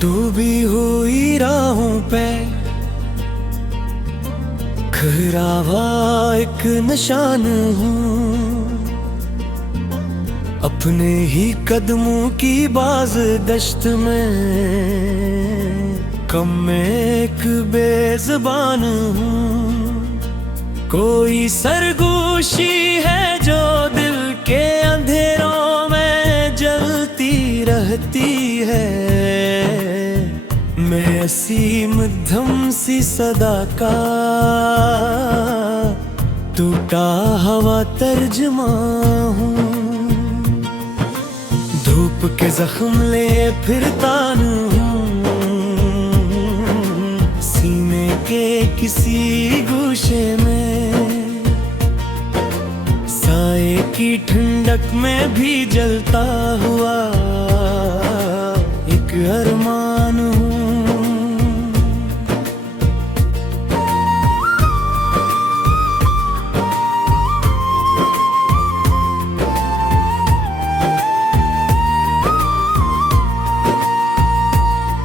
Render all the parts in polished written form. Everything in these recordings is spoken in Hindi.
डूबी हुई राहों पे खरावा एक निशान हूँ, अपने ही कदमों की बाज गश्त में कम में एक बेज़बान हूँ। कोई सरगोशी है जो दिल के अंधेरों में जलती रहती है। मैं असीम धम सी सदा का टूटा हवा तर्जमा हूँ। धूप के जख्म ले फिरता हूँ, सीने के किसी गोशे में साए की ठंडक में भी जलता हुआ एक अरमान हूँ।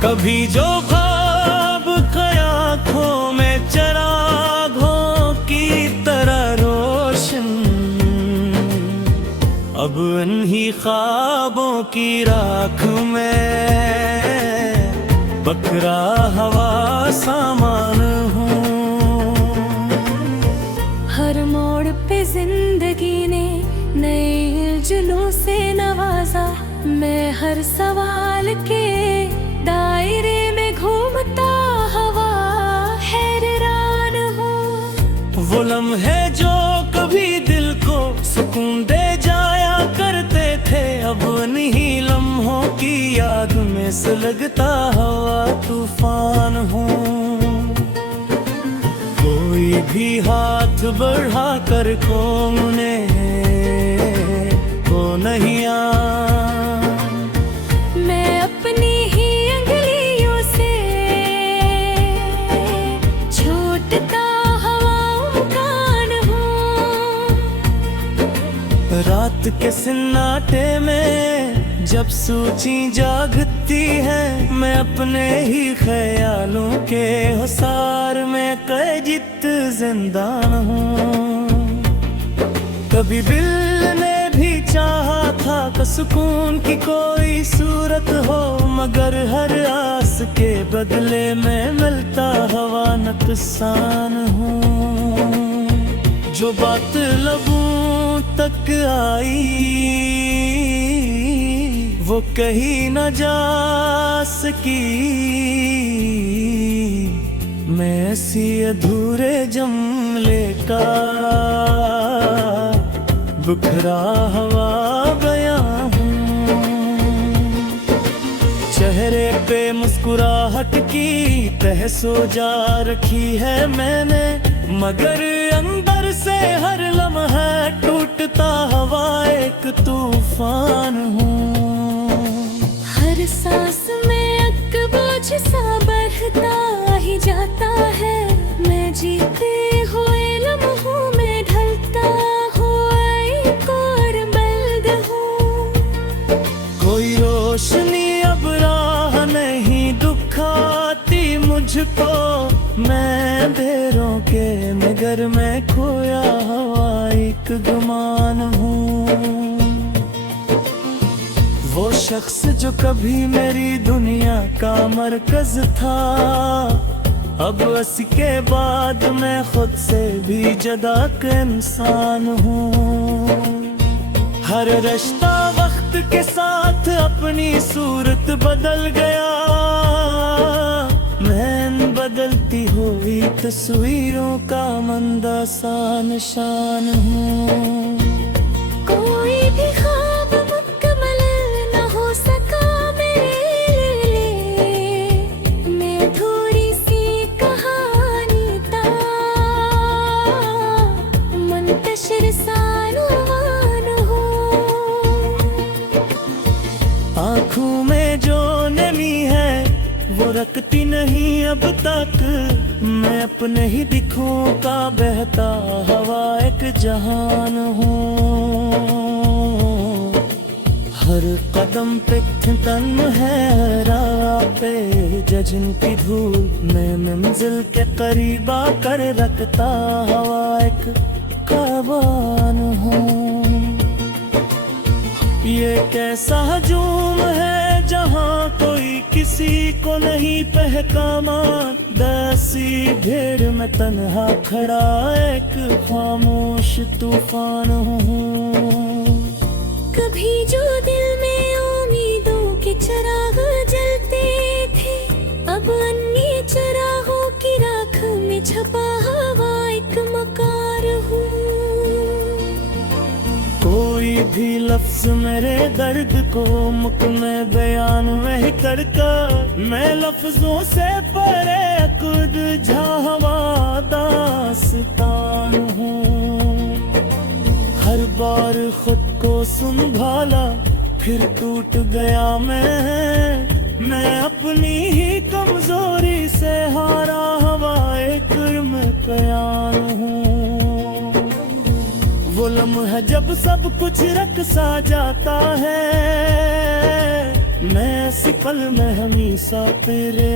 कभी जो ख्वाब खया आँखों में चरागों की तरह रोशन, अब इन्हीं ख्वाबों की राख में बकरा हवा सामान हूँ। हर मोड़ पे जिंदगी ने नए जुनून से नवाजा, मैं हर सवाल के दायरे में घूमता हवा हैरान हूँ। वो लम्हे जो कभी दिल को सुकून दे जाया करते थे, अब नहीं लम्हों की याद में सुलगता हवा तूफान हूँ। कोई भी हाथ बढ़ा कर कोने को नहीं मैं अपनी ही अंगलियों से छूटता हवाओं कान हूँ। रात के सन्नाटे में जब सोची जागती है, मैं अपने ही ख्यालों के हिसार में कैद जिंदान हूँ। कभी दिल ने भी चाहा था कि सुकून की कोई सूरत हो, मगर हर आस के बदले में मिलता हवा नुकसान हूँ। जो बात लबों तक आई वो कही न जा सकी, मैं ऐसी अधूरे जमले का बिखरा हवा गया हूँ। चेहरे पे मुस्कुराहट की तह सो जा रखी है मैंने, मगर अंदर से हर लम्हा टूटता हवा एक तूफान हूँ। हर सांस में अकबोझ सा बढ़ता ही जाता है, मैं जीते हुए लम्हों में ढलता हुआ एक और बल्द हूँ। कोई रोशनी अब राह नहीं दिखाती मुझको, मैं अंधेरों के नगर में खोया हुआ एक गुमान हूँ। वो शख्स जो कभी मेरी दुनिया का मरकज था, अब इसके बाद मैं खुद से भी जुदा का इंसान हूँ। हर रिश्ता वक्त के साथ अपनी सूरत बदल गया, मैं बदलती हुई तस्वीरों का मंदा सा निशान हूँ। कोई भी ख्वाब मुकम्मल न हो सका मेरे लिए, मैं थोड़ी सी कहानी था मुंतशिर सानवान हूँ। आँखों में जो नमी है वो रखती नहीं अब तक, मैं अपने ही दिखों का बहता हवा एक जहान हूँ। हर कदम पे तन है राह पे जजन की धूल में मंजिल के करीब आकर रखता हवा एक काबान हूँ। ये कैसा हजूम है जहाँ कोई किसी को नहीं पहचाना, दसी भीड़ में तन्हा खड़ा एक खामोश तूफान हूँ। कभी जो दिल में उम्मीदों के चिराग जलते थे, अब अन्य चिरागों की राख में छपा हवा एक मकार हूँ। कोई भी लफ्ज मेरे दर्द को मुख में बयान नहीं करता, मैं लफ्जों से परे खुद झावा दास्तान हूँ। हर बार खुद को संभाला फिर टूट गया मैं अपनी ही कमजोरी से हारा हवा एक में कयान हूँ। वो लम्हा जब सब कुछ रख सा जाता है, मैं सिपल में हमेशा तेरे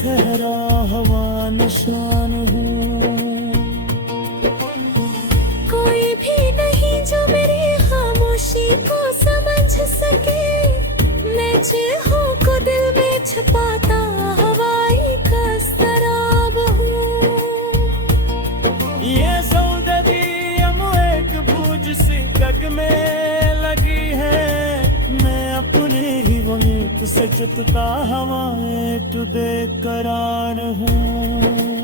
ठहरा हवा निशान हूँ। कोई भी नहीं जो मेरी खामोशी को समझ सके, मैं चिन्हों को दिल में छुपाता हवाई का शराब हूँ। ये सौंदर्य एक बूझ सी गग में लगी है, मैं अपने ही वहीं से जुटता हवाएं तू बेकरार हूँ।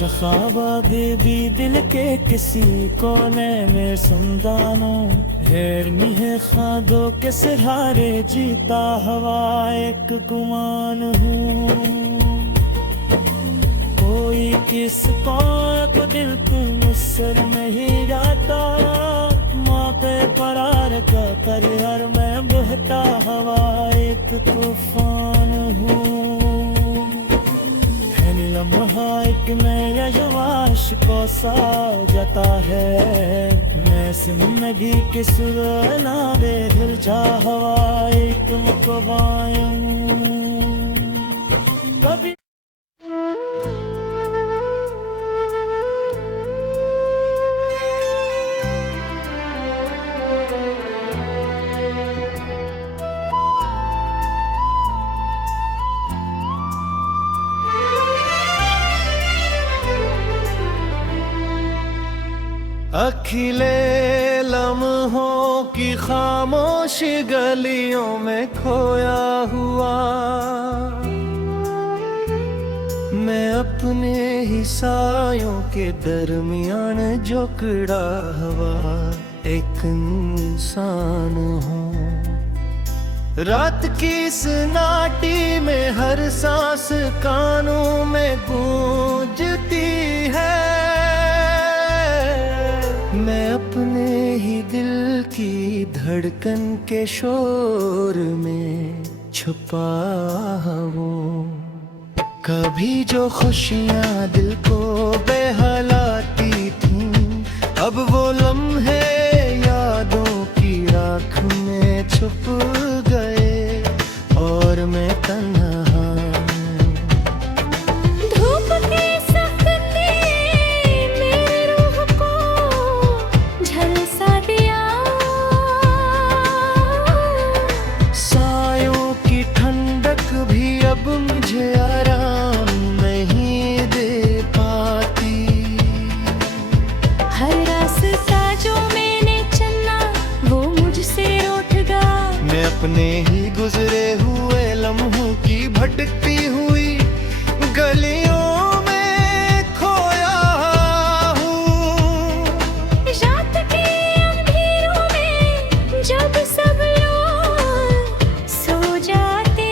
ख्वाबा भी दिल के किसी कोने में संदानों, हेरनी है खादों के सहारे जीता हवा एक गुमान हूँ। कोई किस को दिल को मुझसे नहीं जाता, मौके करार का कर मैं बहता हवा एक तूफान हूँ। लम्हा एक मेरा जवाश को सा जाता है, मैं जिंदगी के सुरना दिल जा हवा एक मुकबायूं कभी। अखिले लम्हों की खामोश गलियों में खोया हुआ, मैं अपने ही सायों के दरमियान जोकड़ा हुआ एक इंसान हूँ। रात की सन्नाटी में हर सांस कानों में गूंजती है, मैं अपने ही दिल की धड़कन के शोर में छुपा हूँ। कभी जो खुशियाँ दिल को बहलाती थीं, अब वो लम्हे यादों की राख में छुप गए और मैं तन्हा। अपने ही गुजरे हुए लम्हों की भटकती हुई गलियों में खोया हूँ। रात के अंधेरों में जब सब लोग सो जाते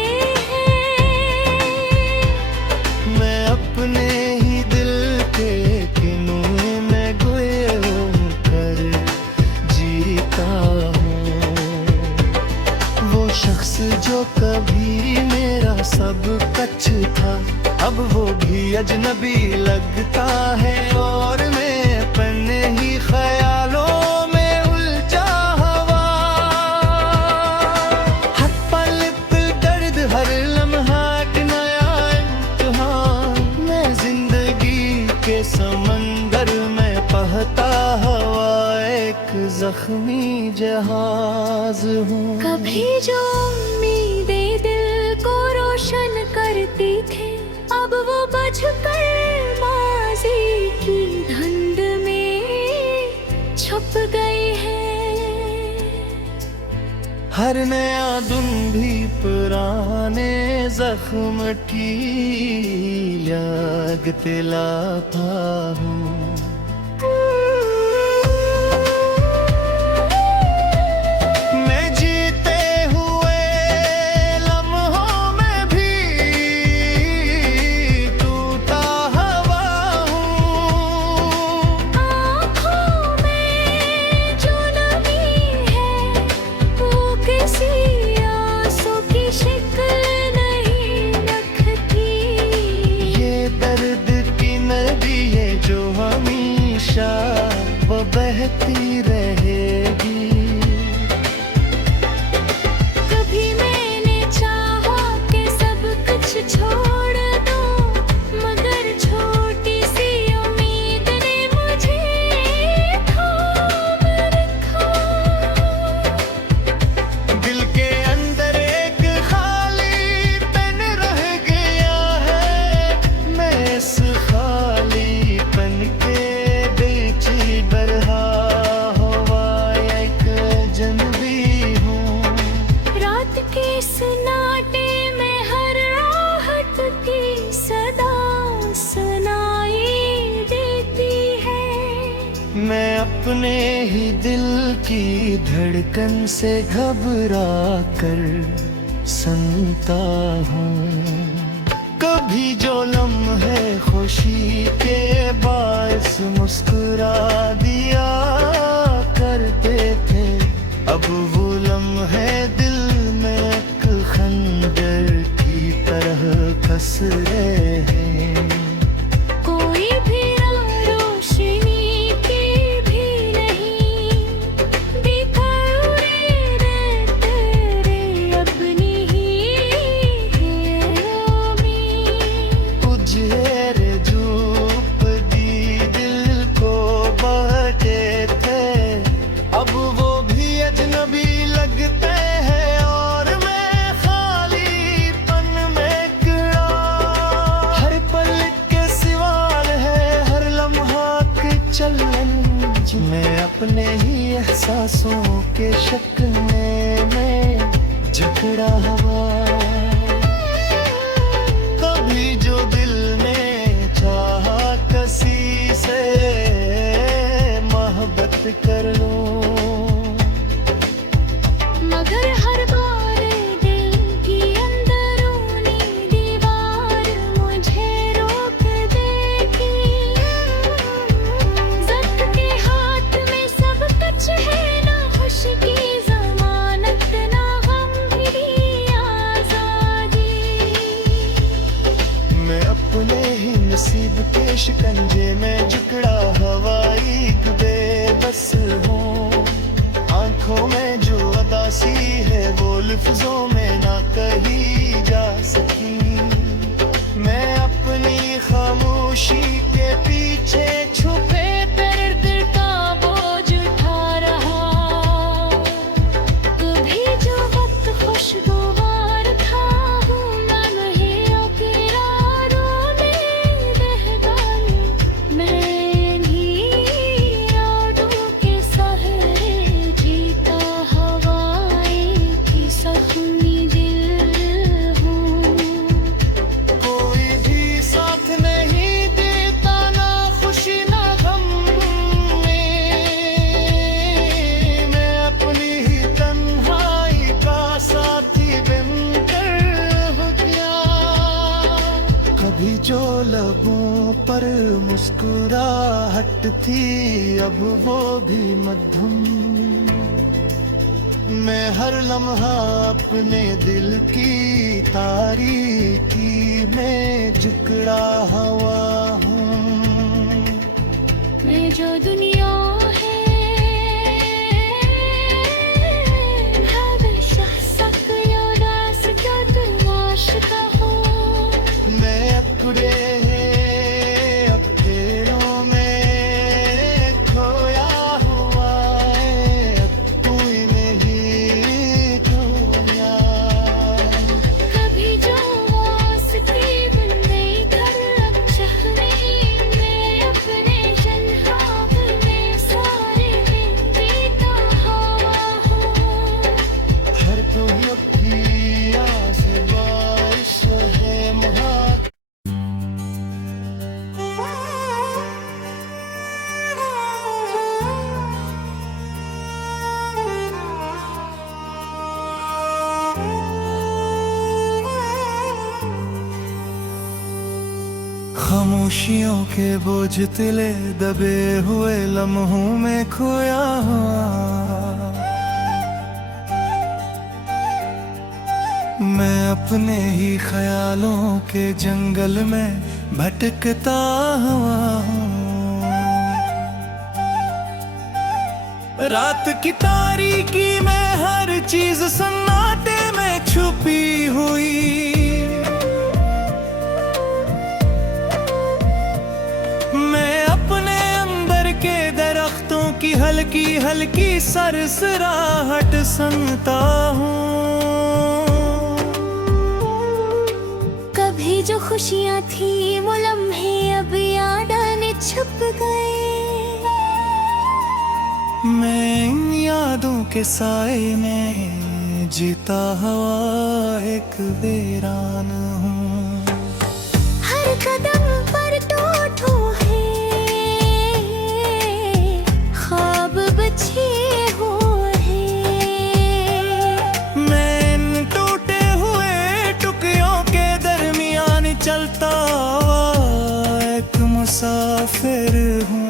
हैं, मैं अपने ही दिल के किनारे में गुम कर जीता हूँ। अब वो भी अजनबी लगता है और मैं अपने ही ख्यालों में उलझा हवा। हर पल दर्द, हर लम्हा एक नया इम्तिहान, मैं जिंदगी के समंदर में बहता हवा, एक जख्मी जहाज हूँ। कभी जो उम्मीदें दिल को रोशन करती थी, अब वो बजकर माजी की धुंध में छुप गई है। हर नया दिन भी पुराने जख्म की लगते लापा हूँ। वो बहती रहेगी। कभी मैंने चाहा कि सब कुछ छोड़ दो, मगर छोटी सी उम्मीद ने मुझे थाम रखा। दिल के अंदर एक खालीपन रह गया है, मैं इस खालीपन के बरहा हुआ एक अजनबी हूँ। रात के सन्नाटे में हर राहत की सदा सुनाई देती है। मैं अपने ही दिल की धड़कन से घबरा कर सुनता हूँ। कभी जो लम्हे खुशी के बायस मुस्कुरा दिया करते थे, अब वो लम्हे दिल में एक खंजर की तरह कस रहे हैं। कोई भी रोशनी की भी नहीं दिखाई देते रे अपनी ही तुझे रूप दी दिल को बहते थे, अब वो भी अजनबी लगते हैं और मैं खालीपन में गिरा। हर पल के सवाल है, हर लम्हा के चलन में अपने ही एहसासों के शकने में जकड़ा हवा। कभी जो दिल ने चाहा किसी से मोहब्बत कर लूं, मगर हर बार दिल की अंदरूनी दीवार मुझे रोक देगी। ज़ब्त के हाथ में सब कुछ है, ना खुशी की ज़मानत, ना गम की आज़ादी। मैं अपने ही नसीब के शिकंजे में जकड़ा हवाई बेबस हूँ। आंखों में जो उदासी है वो लफ्जों में ना कही जा सकी। मैं अपनी खामोशी के पीछे छुपे दर्द का बोझ उठा रहा। कभी जो वक्त खुशगवार था, लम्हे अकरारों में रह गए। मैं इन्हीं यादों के सहारे जीता हवाएं की जख्मी दिल हूँ। कोई भी साथ नहीं देता, ना खुशी ना गम में। मैं अपनी ही तन्हाई का साथी बनकर हो गया। कभी जो लबों पर मुस्कुराहट थी, अब वो भी मध्यम। मैं हर लम्हा अपने दिल की तारीकी में जुकड़ा हवा हूँ। मैं जो दुनिया है हमेशा सफिया दास क्या तुम आशिका हो। मैं अकड़े अब तेरों में खोया हुआ है, अब तू ही नहीं खोया। कभी जो वास्ते बुन गई कर अब चाहने मैं अपने जन्हाब में सारे दिन बीता हवा हूँ। हर कोई अपनी आस बारिश है मुहा। खामोशियों के बोझ तिले दबे हुए लम्हों में खोया हुआ। मैं अपने ही ख्यालों के जंगल में भटकता हुआ हूँ। रात की तारीकी में हर चीज सन्नाटे में छुपी हुई। मैं अपने अंदर के दरख्तों की हल्की हल्की सरसराहट सुनता हूँ। कभी जो खुशियाँ थी वो लम्हे अब याद आने छुप गए। मैं इन यादों के साए में जीता हुआ एक वीरान हूँ। हर कदम पर टूटो है ख्वाब बचे हुए हैं। मैं इन टूटे हुए टुकड़ों के दरमियान चलता हुआ एक मुसाफिर हूँ।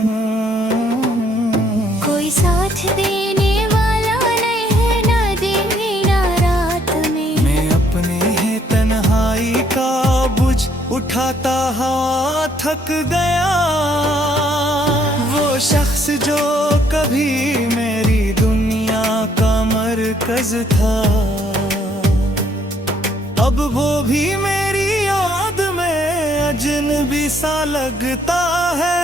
कोई साथ देने वाला नहीं है ना दिन ना रात में। मैं अपने ही तन्हाई का बुझ उठाता हवा थक गया। वो शख्स जो कभी मेरी दुनिया का मरकज था, अब वो भी मेरी याद में अजनबी सा लगता है।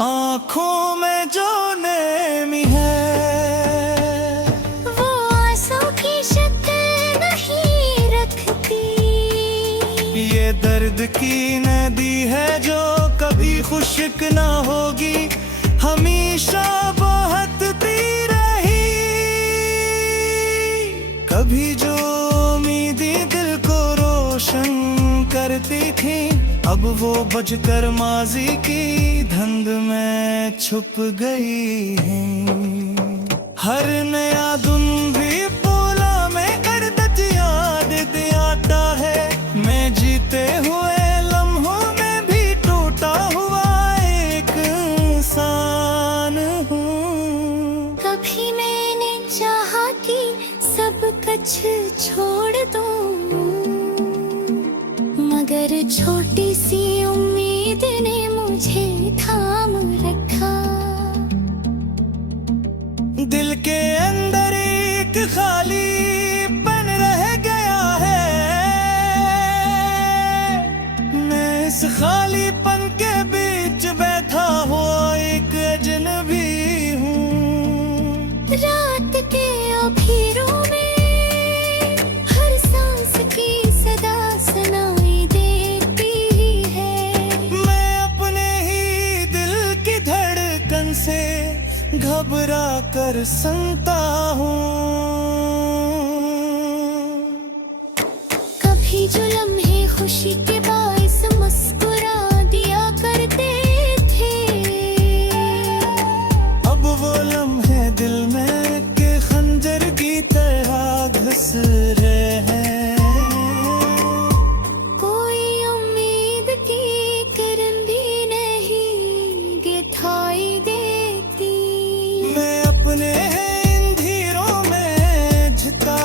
आँखों में जो नेमी है वो आंसू की शक्ल नहीं रखती। ये दर्द की नदी है जो कभी खुश्क ना होगी, हमेशा बहती रही। कभी जो उम्मीदें दिल को रोशन करती थी, अब वो बजकर माजी की धुंध में छुप गई है। हर नया दिन भी बोला में गर्दत याद दिलाता है। मैं जीते हुए लम्हों में भी टूटा हुआ एक इंसान हूँ। कभी मैंने चाहा कि सब कुछ छोड़ दूं, मगर छोटी सी उम्मीद ने मुझे थाम रखा। दिल के अंदर एक खालीपन रह गया है। मैं इस खालीपन के बीच बैठा हुआ एक अजनबी हूँ। रात के अभीरों में हर सांस की सदा सुनाई देती है। मैं अपने ही दिल की धड़कन से घबरा कर सुनता हूँ। कभी जो लम्हे खुशी के बाइस मुस्कुरा दिया करते थे, अब वो लम्हे दिल में के खंजर की तरह घस रहे हैं। कोई उम्मीद की किरण भी नहीं दिखाई देती। मैं अपने इन धीरों में झुका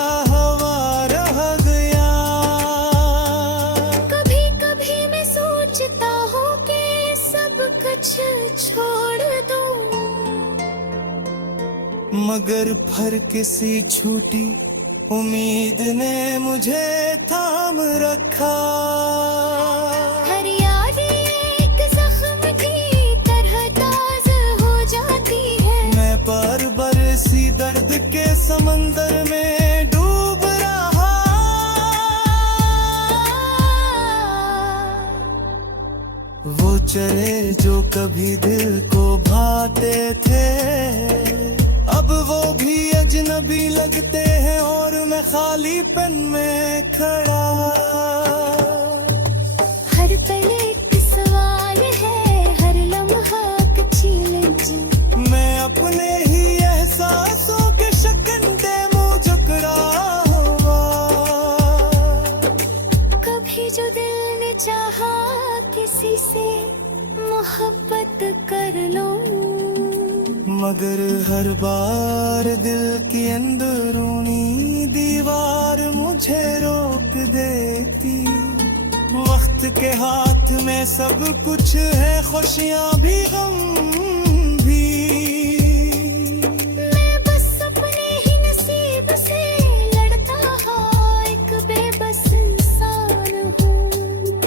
मगर फिर किसी छूटी उम्मीद ने मुझे थाम रखा। हर याद एक जख्म की तरह ताज़ा हो जाती है। मैं पर बरसी दर्द के समंदर में डूब रहा। वो चेहरे जो कभी दिल को भाते थे, अब वो भी अजनबी लगते हैं और मैं खालीपन में खड़ा। हर पल एक सवाल है, हर लम्हा कच्ची लंच। मैं अपने ही एहसासों के शकंदे मुँह झुकरा हुआ। कभी जो दिल ने चाहा किसी से मोहब्बत कर लो, मगर हर बार दिल की अंदरूनी दीवार मुझे रोक देती। वक्त के हाथ में सब कुछ है, खुशियाँ भी गम भी। मैं बस अपने ही नसीब से लड़ता हाँ, एक बेबस इंसान हूँ।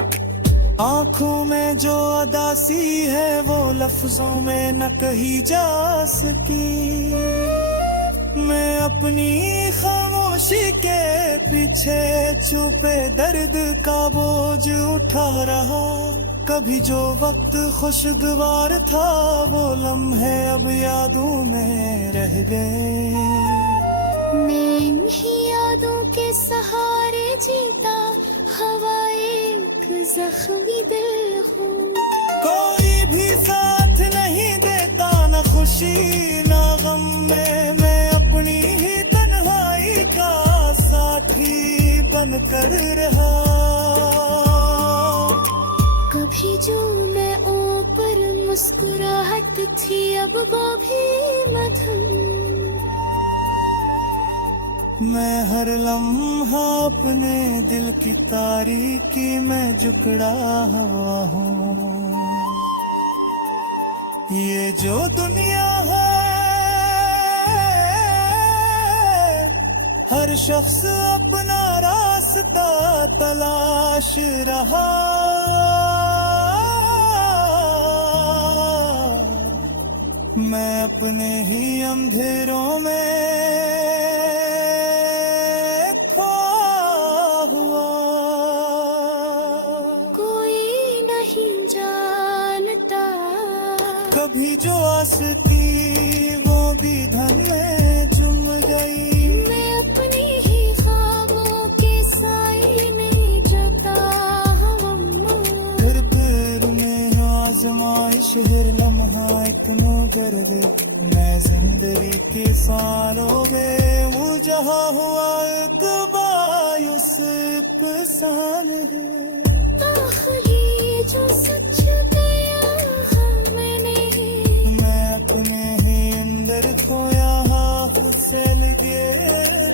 आँखों में जो अदासी है वो लफ्जों में न कही जा सकी। मैं अपनी खामोशी के पीछे छुपे दर्द का बोझ उठा रहा। कभी जो वक्त खुशगवार था वो लम्हे अब यादों में रह गए। मैं इन्हीं यादों के सहारे जीता हवा एक जख्मी दिल हूँ। कोई भी साथ नहीं देता, न खुशी न गम में मैं अपनी ही तन्हाई का साथी बनकर रहा। कभी जो मैं ऊपर मुस्कुराहट थी, अब वो भी मधुर। मैं हर लम्हा अपने दिल की तारीकी में झुकड़ा हुआ हूँ। ये जो दुनिया है हर शख्स अपना रास्ता तलाश रहा। मैं अपने ही अंधेरों में कभी जो आस थी वो भी धन में चुम गई। मैं अपनी ही ख्वाबों के साए में जाता हूँ। फिर फिर में आजमाइश हर लम्हा एक मुगर्द। मैं जिंदगी के सारों में उलझा हुआ एक बायुस इंसान है। आखिरी जो सच गया मैंने अपने ही अंदर खोया, हाथ फैल गए